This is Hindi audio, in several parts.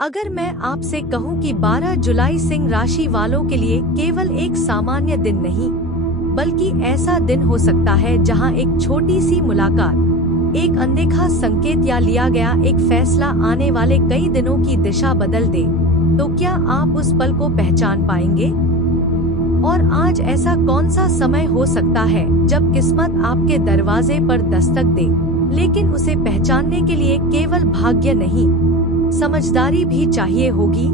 अगर मैं आपसे कहूं कि 12 जुलाई सिंह राशि वालों के लिए केवल एक सामान्य दिन नहीं, बल्कि ऐसा दिन हो सकता है जहां एक छोटी सी मुलाकात, एक अनदेखा संकेत या लिया गया एक फैसला आने वाले कई दिनों की दिशा बदल दे, तो क्या आप उस पल को पहचान पाएंगे? और आज ऐसा कौन सा समय हो सकता है जब किस्मत आपके दरवाजे पर दस्तक दे, लेकिन उसे पहचानने के लिए केवल भाग्य नहीं, समझदारी भी चाहिए होगी।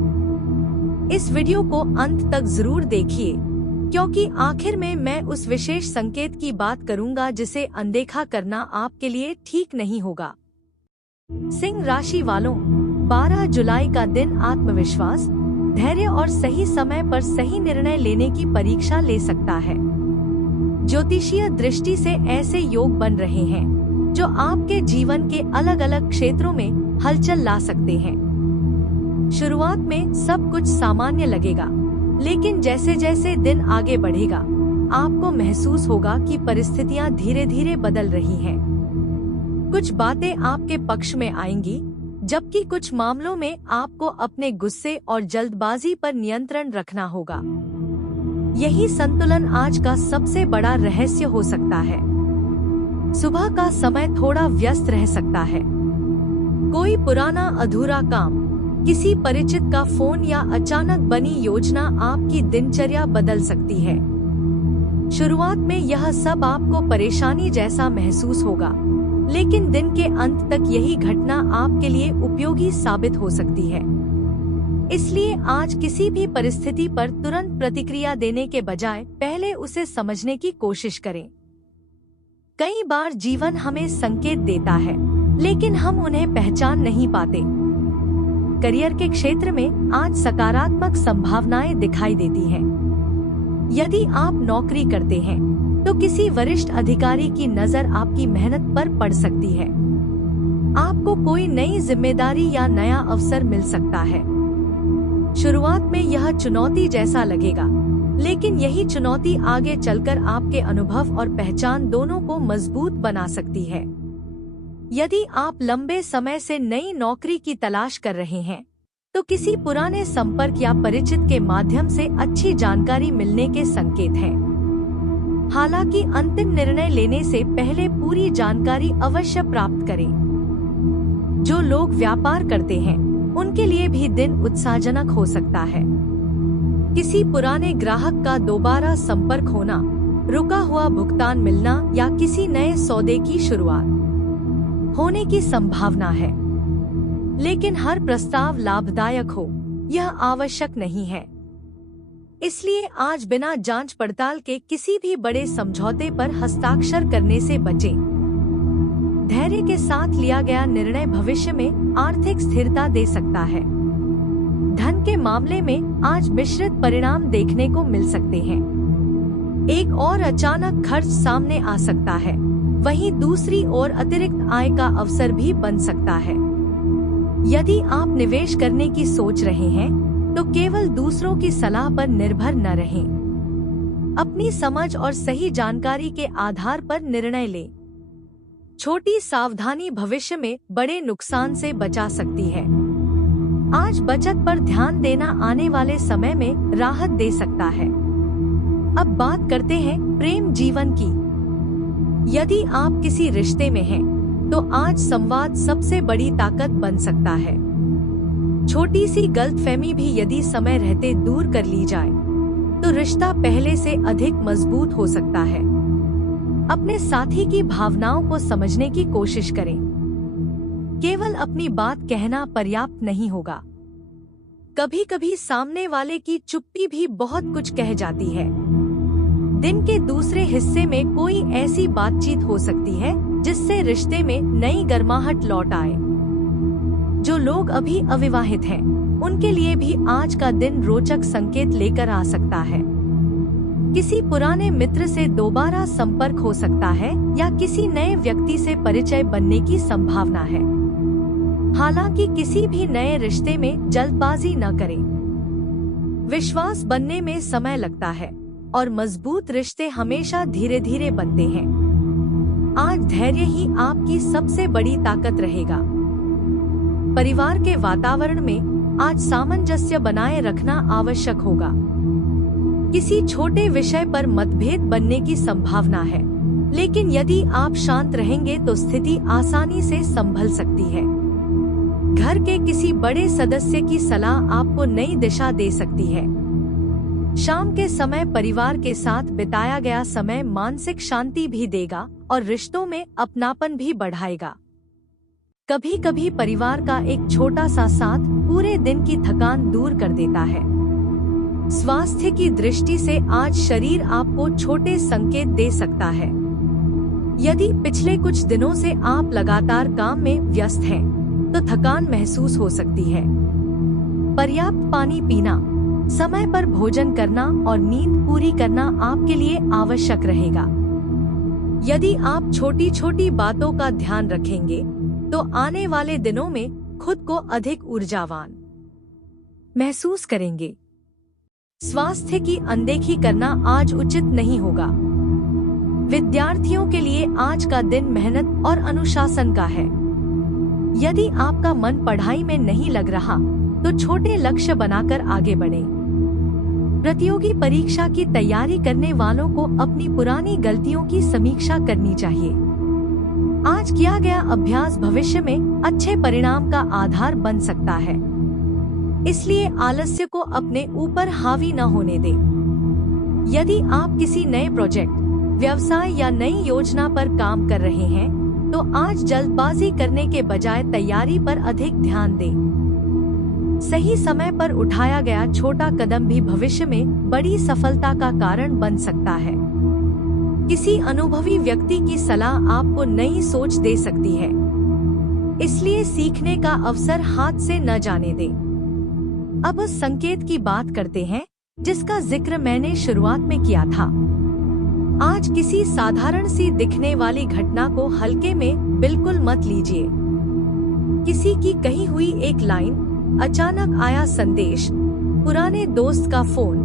इस वीडियो को अंत तक जरूर देखिए, क्योंकि आखिर में मैं उस विशेष संकेत की बात करूंगा जिसे अनदेखा करना आपके लिए ठीक नहीं होगा। सिंह राशि वालों, 12 जुलाई का दिन आत्मविश्वास, धैर्य और सही समय पर सही निर्णय लेने की परीक्षा ले सकता है। ज्योतिषीय दृष्टि से ऐसे योग बन रहे हैं जो आपके जीवन के अलग अलग क्षेत्रों में हलचल ला सकते हैं। शुरुआत में सब कुछ सामान्य लगेगा, लेकिन जैसे जैसे दिन आगे बढ़ेगा, आपको महसूस होगा कि परिस्थितियां धीरे धीरे बदल रही हैं। कुछ बातें आपके पक्ष में आएंगी, जबकि कुछ मामलों में आपको अपने गुस्से और जल्दबाजी पर नियंत्रण रखना होगा। यही संतुलन आज का सबसे बड़ा रहस्य हो सकता है। सुबह का समय थोड़ा व्यस्त रह सकता है। कोई पुराना अधूरा काम, किसी परिचित का फोन या अचानक बनी योजना आपकी दिनचर्या बदल सकती है। शुरुआत में यह सब आपको परेशानी जैसा महसूस होगा, लेकिन दिन के अंत तक यही घटना आपके लिए उपयोगी साबित हो सकती है। इसलिए आज किसी भी परिस्थिति पर तुरंत प्रतिक्रिया देने के बजाय पहले उसे समझने की कोशिश करें। कई बार जीवन हमें संकेत देता है, लेकिन हम उन्हें पहचान नहीं पाते। करियर के क्षेत्र में आज सकारात्मक संभावनाएं दिखाई देती हैं। यदि आप नौकरी करते हैं, तो किसी वरिष्ठ अधिकारी की नजर आपकी मेहनत पर पड़ सकती है। आपको कोई नई जिम्मेदारी या नया अवसर मिल सकता है। शुरुआत में यह चुनौती जैसा लगेगा, लेकिन यही चुनौती आगे चलकर आपके अनुभव और पहचान दोनों को मजबूत बना सकती है। यदि आप लंबे समय से नई नौकरी की तलाश कर रहे हैं, तो किसी पुराने संपर्क या परिचित के माध्यम से अच्छी जानकारी मिलने के संकेत हैं। हालांकि अंतिम निर्णय लेने से पहले पूरी जानकारी अवश्य प्राप्त करें। जो लोग व्यापार करते हैं, उनके लिए भी दिन उत्साहजनक हो सकता है। किसी पुराने ग्राहक का दोबारा संपर्क होना, रुका हुआ भुगतान मिलना या किसी नए सौदे की शुरुआत होने की संभावना है। लेकिन हर प्रस्ताव लाभदायक हो, यह आवश्यक नहीं है। इसलिए आज बिना जांच पड़ताल के किसी भी बड़े समझौते पर हस्ताक्षर करने से बचें। धैर्य के साथ लिया गया निर्णय भविष्य में आर्थिक स्थिरता दे सकता है। धन के मामले में आज मिश्रित परिणाम देखने को मिल सकते हैं। एक और अचानक खर्च सामने आ सकता है, वहीं दूसरी ओर अतिरिक्त आय का अवसर भी बन सकता है। यदि आप निवेश करने की सोच रहे हैं, तो केवल दूसरों की सलाह पर निर्भर न रहें। अपनी समझ और सही जानकारी के आधार पर निर्णय लें। छोटी सावधानी भविष्य में बड़े नुकसान से बचा सकती है। आज बचत पर ध्यान देना आने वाले समय में राहत दे सकता है। अब बात करते हैं प्रेम जीवन की। यदि आप किसी रिश्ते में हैं, तो आज संवाद सबसे बड़ी ताकत बन सकता है। छोटी सी गलतफहमी भी यदि समय रहते दूर कर ली जाए, तो रिश्ता पहले से अधिक मजबूत हो सकता है। अपने साथी की भावनाओं को समझने की कोशिश करें। केवल अपनी बात कहना पर्याप्त नहीं होगा। कभी कभी सामने वाले की चुप्पी भी बहुत कुछ कह जाती है। दिन के दूसरे हिस्से में कोई ऐसी बातचीत हो सकती है जिससे रिश्ते में नई गर्माहट लौट आए। जो लोग अभी अविवाहित हैं, उनके लिए भी आज का दिन रोचक संकेत लेकर आ सकता है। किसी पुराने मित्र से दोबारा संपर्क हो सकता है या किसी नए व्यक्ति से परिचय बनने की संभावना है। हालांकि किसी भी नए रिश्ते में जल्दबाजी न करें। विश्वास बनने में समय लगता है और मजबूत रिश्ते हमेशा धीरे धीरे बनते हैं। आज धैर्य ही आपकी सबसे बड़ी ताकत रहेगा। परिवार के वातावरण में आज सामंजस्य बनाए रखना आवश्यक होगा। किसी छोटे विषय पर मतभेद बनने की संभावना है, लेकिन यदि आप शांत रहेंगे तो स्थिति आसानी से संभल सकती है। घर के किसी बड़े सदस्य की सलाह आपको नई दिशा दे सकती है। शाम के समय परिवार के साथ बिताया गया समय मानसिक शांति भी देगा और रिश्तों में अपनापन भी बढ़ाएगा। कभी कभी परिवार का एक छोटा सा साथ पूरे दिन की थकान दूर कर देता है। स्वास्थ्य की दृष्टि से आज शरीर आपको छोटे संकेत दे सकता है। यदि पिछले कुछ दिनों से आप लगातार काम में व्यस्त हैं, तो थकान महसूस हो सकती है। पर्याप्त पानी पीना, समय पर भोजन करना और नींद पूरी करना आपके लिए आवश्यक रहेगा। यदि आप छोटी छोटी बातों का ध्यान रखेंगे, तो आने वाले दिनों में खुद को अधिक ऊर्जावान महसूस करेंगे। स्वास्थ्य की अनदेखी करना आज उचित नहीं होगा। विद्यार्थियों के लिए आज का दिन मेहनत और अनुशासन का है। यदि आपका मन पढ़ाई में नहीं लग रहा, तो छोटे लक्ष्य बनाकर आगे बढ़ें। प्रतियोगी परीक्षा की तैयारी करने वालों को अपनी पुरानी गलतियों की समीक्षा करनी चाहिए। आज किया गया अभ्यास भविष्य में अच्छे परिणाम का आधार बन सकता है, इसलिए आलस्य को अपने ऊपर हावी न होने दें। यदि आप किसी नए प्रोजेक्ट, व्यवसाय या नई योजना पर काम कर रहे हैं, तो आज जल्दबाजी करने के बजाय तैयारी पर अधिक ध्यान दें। सही समय पर उठाया गया छोटा कदम भी भविष्य में बड़ी सफलता का कारण बन सकता है। किसी अनुभवी व्यक्ति की सलाह आपको नई सोच दे सकती है, इसलिए सीखने का अवसर हाथ से न जाने दें। अब उस संकेत की बात करते हैं जिसका जिक्र मैंने शुरुआत में किया था। आज किसी साधारण सी दिखने वाली घटना को हल्के में बिल्कुल मत लीजिए। किसी की कही हुई एक लाइन, अचानक आया संदेश, पुराने दोस्त का फोन,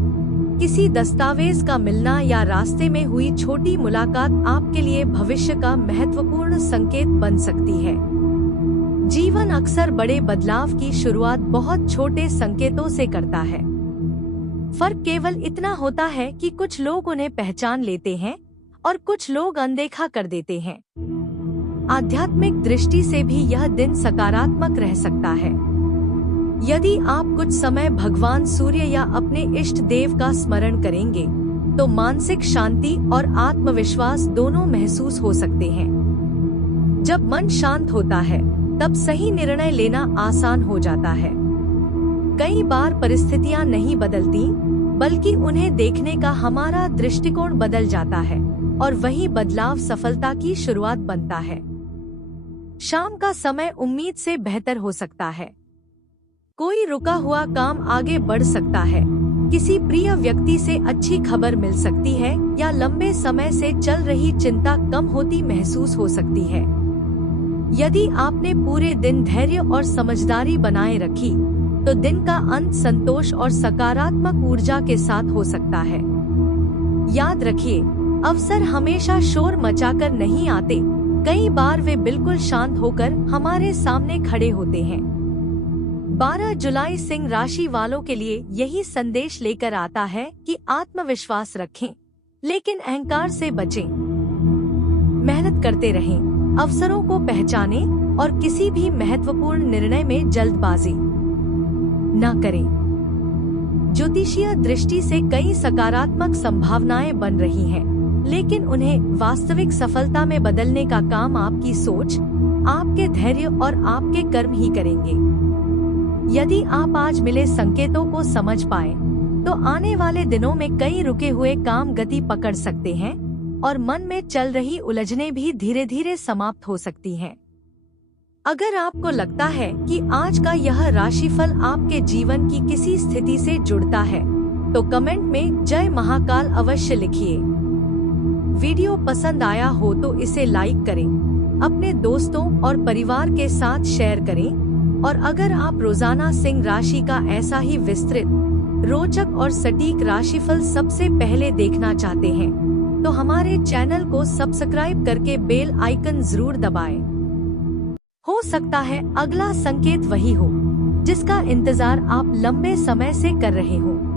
किसी दस्तावेज का मिलना या रास्ते में हुई छोटी मुलाकात आपके लिए भविष्य का महत्वपूर्ण संकेत बन सकती है। जीवन अक्सर बड़े बदलाव की शुरुआत बहुत छोटे संकेतों से करता है। फर्क केवल इतना होता है कि कुछ लोग उन्हें पहचान लेते हैं और कुछ लोग अनदेखा कर देते हैं। आध्यात्मिक दृष्टि से भी यह दिन सकारात्मक रह सकता है। यदि आप कुछ समय भगवान सूर्य या अपने इष्ट देव का स्मरण करेंगे, तो मानसिक शांति और आत्मविश्वास दोनों महसूस हो सकते हैं। जब मन शांत होता है, तब सही निर्णय लेना आसान हो जाता है। कई बार परिस्थितियां नहीं बदलती, बल्कि उन्हें देखने का हमारा दृष्टिकोण बदल जाता है और वही बदलाव सफलता की शुरुआत बनता है। शाम का समय उम्मीद से बेहतर हो सकता है। कोई रुका हुआ काम आगे बढ़ सकता है, किसी प्रिय व्यक्ति से अच्छी खबर मिल सकती है या लंबे समय से चल रही चिंता कम होती महसूस हो सकती है। यदि आपने पूरे दिन धैर्य और समझदारी बनाए रखी, तो दिन का अंत संतोष और सकारात्मक ऊर्जा के साथ हो सकता है। याद रखिए, अवसर हमेशा शोर मचाकर नहीं आते, कई बार वे बिल्कुल शांत होकर हमारे सामने खड़े होते हैं। 12 जुलाई सिंह राशि वालों के लिए यही संदेश लेकर आता है कि आत्मविश्वास रखें, लेकिन अहंकार से बचें। मेहनत करते रहें, अवसरों को पहचानें और किसी भी महत्वपूर्ण निर्णय में जल्दबाजी न करें। ज्योतिषीय दृष्टि से कई सकारात्मक संभावनाएं बन रही हैं, लेकिन उन्हें वास्तविक सफलता में बदलने का काम आपकी सोच, आपके धैर्य और आपके कर्म ही करेंगे। यदि आप आज मिले संकेतों को समझ पाए, तो आने वाले दिनों में कई रुके हुए काम गति पकड़ सकते हैं और मन में चल रही उलझनें भी धीरे धीरे समाप्त हो सकती हैं। अगर आपको लगता है कि आज का यह राशिफल आपके जीवन की किसी स्थिति से जुड़ता है, तो कमेंट में जय महाकाल अवश्य लिखिए। वीडियो पसंद आया हो तो इसे लाइक करें, अपने दोस्तों और परिवार के साथ शेयर करें और अगर आप रोजाना सिंह राशि का ऐसा ही विस्तृत, रोचक और सटीक राशिफल सबसे पहले देखना चाहते हैं, तो हमारे चैनल को सब्सक्राइब करके बेल आइकन जरूर दबाएं। हो सकता है अगला संकेत वही हो। जिसका इंतजार आप लंबे समय से कर रहे हो।